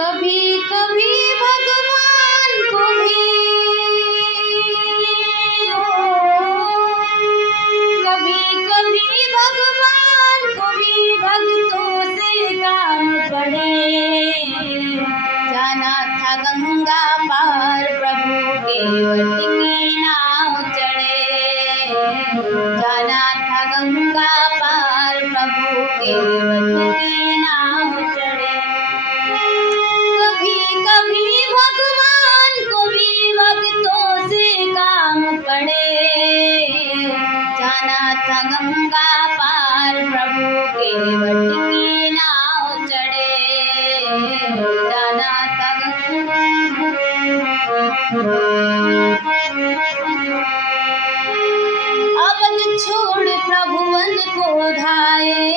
कभी कभी भगवान को भी कभी कभी भगवान को भी भक्तों से काम पड़े। जाना था गंगा पार प्रभु के वट की नाव चढ़े। जाना था गंगा पार प्रभु के वट की नाव चढ़े। कभी कभी भगवान को भी भक्तों से काम पड़े। जाना था गंगा पार प्रभु के वट की नाव चढ़े। जाना था अवध छोड़ प्रभुवन को धाये।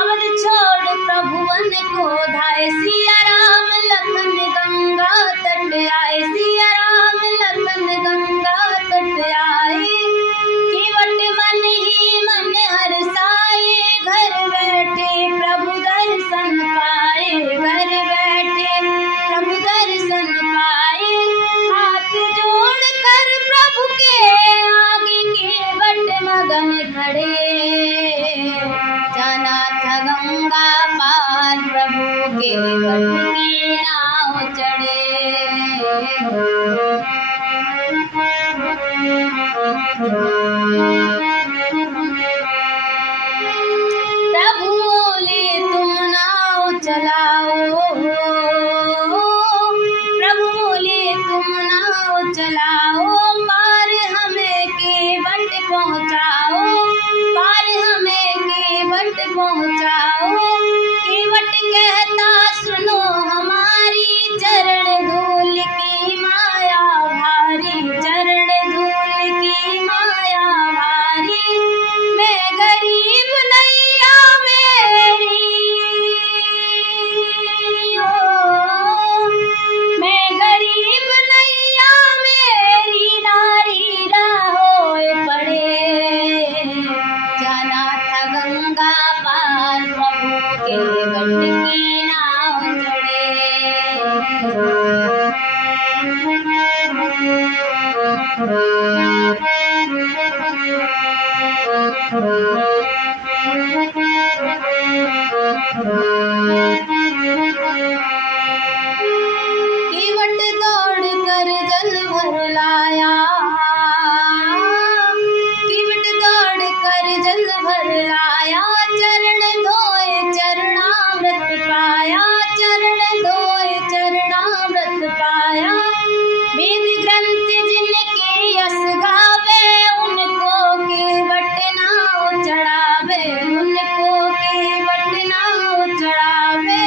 अवध छोड़ प्रभुवन को धाये। सिया राम लखन गंगा तट आए। सिया राम लखन गंगा तट आए। केवट मन ही मन हरसाए। घर बैठे प्रभु दर्शन पाए। घर बैठे प्रभु दर्शन पाए। हाथ जोड़ कर प्रभु के आगे केवट मगन खड़े। जाना था गंगा पार प्रभु के वट की नाव चढ़े। प्रभु बोले तुम नाव चलाओ। प्रभु बोले तुम नाव चलाओ। पार हमें केवट पहुँचाओ। पार हमें केवट पहुँचाओ। केवट कहता सुनो हमारी चरण धूल की माया भारी। चरण धूल की माया भारी। मैं गरीब नैया मेरी मैं गरीब नैया मेरी नारी होए पड़े। जाना था गंगा पार प्रभु के वट की नाव चढ़े। केवट दौड़ कर जल भर लाया। केवट दौड़ कर जल भर लाया। चरण धोए चरणामृत पाया। चरण धोए चरणामृत पाया। वेद ग्रंथ जिनके यश गावे। उनको केवट नाव चढ़ावे। उनको केवट नाव चढ़ावे।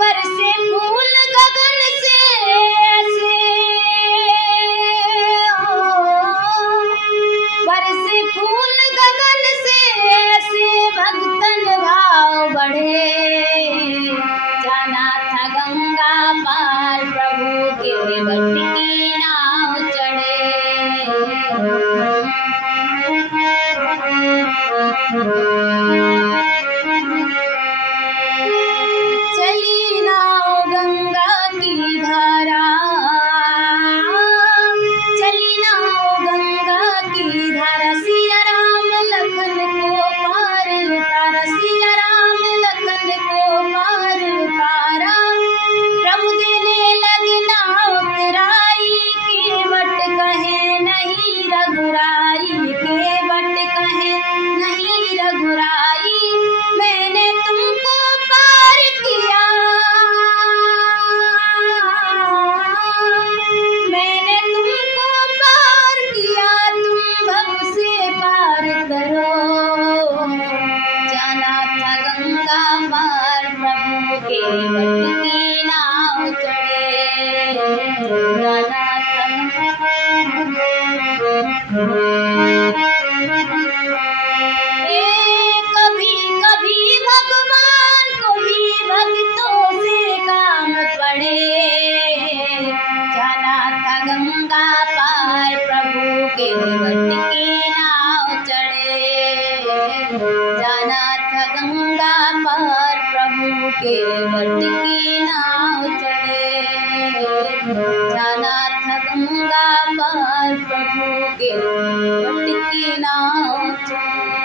बरसे फूल गगन से ऐसे बरसे फूल गगन से ऐसे भक्तन भाव बढ़े। जाना था गंगा पार प्रभु के वट की नाव चढ़े। चली नाव गंगा की धारा। चली नाव गंगा की धारा। सिया राम लखन को पार उतारा। सिया राम लखन को पार उतारा। प्रभु देने लगे नाव तेराई। केवट कहे नहीं रघुराई। केवट कहे नहीं रघुराई। मैंने तुमको पार किया। मैंने तुमको पार किया। तुम भव से पार करो। जाना था गंगा पार प्रभु के वट की नाव चढ़े। जाना कभी कभी भगवान को भी भक्तों से काम पड़े। जाना था गंगा पार प्रभु के वट की नाव चढ़े। जाना था गंगा पार प्रभु के वट की नाव चढ़े। जाना था गंगा पार प्रभु के वट की नाव चढ़े।